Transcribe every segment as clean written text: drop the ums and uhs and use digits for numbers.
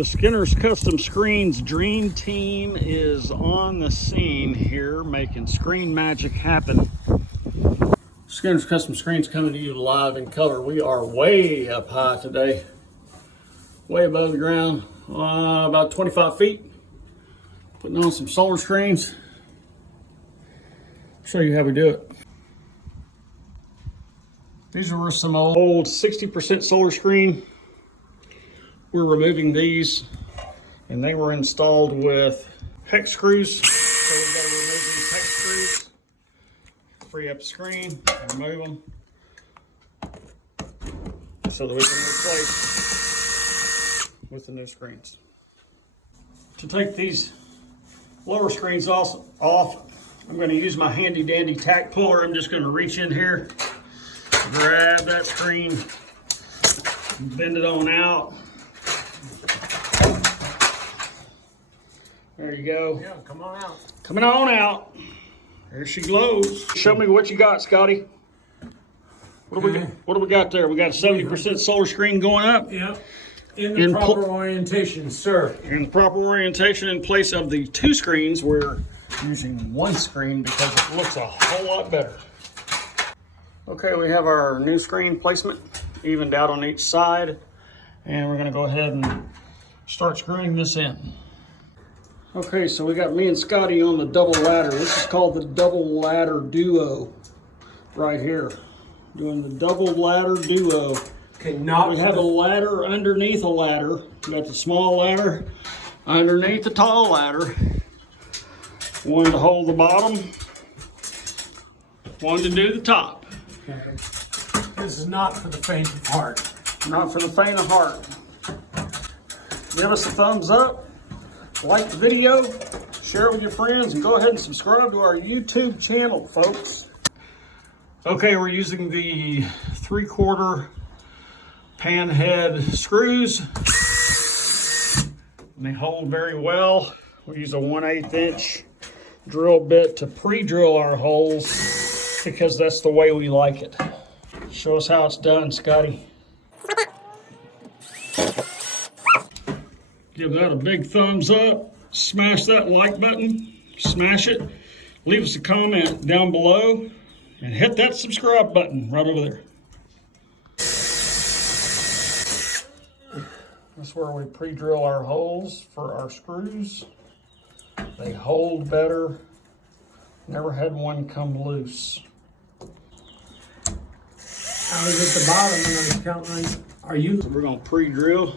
The Skinner's Custom Screens Dream Team is on the scene here, making screen magic happen. Skinner's Custom Screens coming to you live in color. We are way up high today, way above the ground, about 25 feet. Putting on some solar screens. Show you how we do it. These were some old 60% solar screen. We're removing these, and they were installed with hex screws. So we've got to remove these hex screws, free up the screen, remove them, so that we can replace with the new screens. To take these lower screens off, I'm going to use my handy dandy tack puller. I'm just going to reach in here, grab that screen, bend it on out. There you go. Yeah, come on out. Coming on out. There she glows. Show me what you got, Scotty. What do we got there? We got a 70% solar screen going up. Yeah. In the proper orientation, sir. In the proper orientation, in place of the two screens, we're using one screen because it looks a whole lot better. Okay, we have our new screen placement evened out on each side, and we're going to go ahead and start screwing this in. Okay, so we got me and Scotty on the double ladder. This is called the double ladder duo right here. Doing the double ladder duo. Okay, not we have a ladder underneath a ladder. We got the small ladder underneath the tall ladder. One to hold the bottom, one to do the top. Okay. This is not for the faint of heart. Not for the faint of heart. Give us a thumbs up. Like the video, share it with your friends, and go ahead and subscribe to our YouTube channel, folks. Okay, we're using the 3/4 panhead screws. And they hold very well. We use a 1/8 inch drill bit to pre-drill our holes because that's the way we like it. Show us how it's done, Scotty. Give that a big thumbs up, smash that like button, smash it, leave us a comment down below, and hit that subscribe button right over there. That's where we pre-drill our holes for our screws. They hold better. Never had one come loose. I was at the bottom and I was counting. Are you? So we're gonna pre-drill.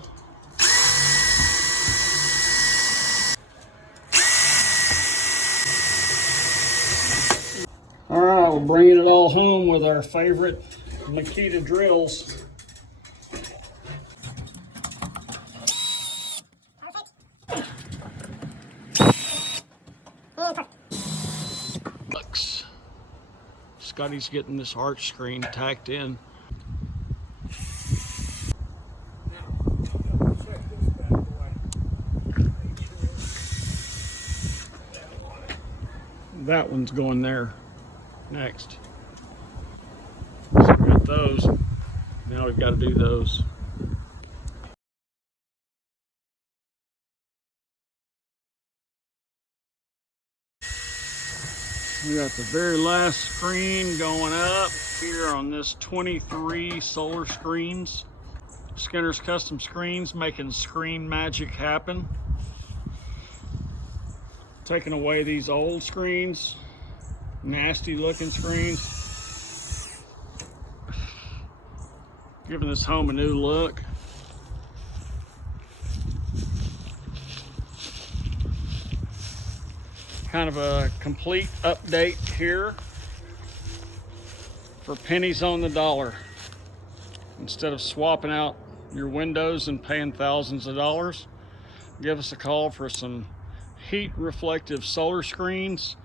All right, we're bringing it all home with our favorite Makita drills. Scotty's getting this arch screen tacked in. That one's going there next. So we got those. Now we've got to do those. We got the very last screen going up here on this 23 solar screens. Skinner's Custom Screens, making screen magic happen. Taking away these old screens, nasty looking screens. Giving this home a new look. Kind of a complete update here for pennies on the dollar. Instead of swapping out your windows and paying thousands of dollars, give us a call for some heat reflective solar screens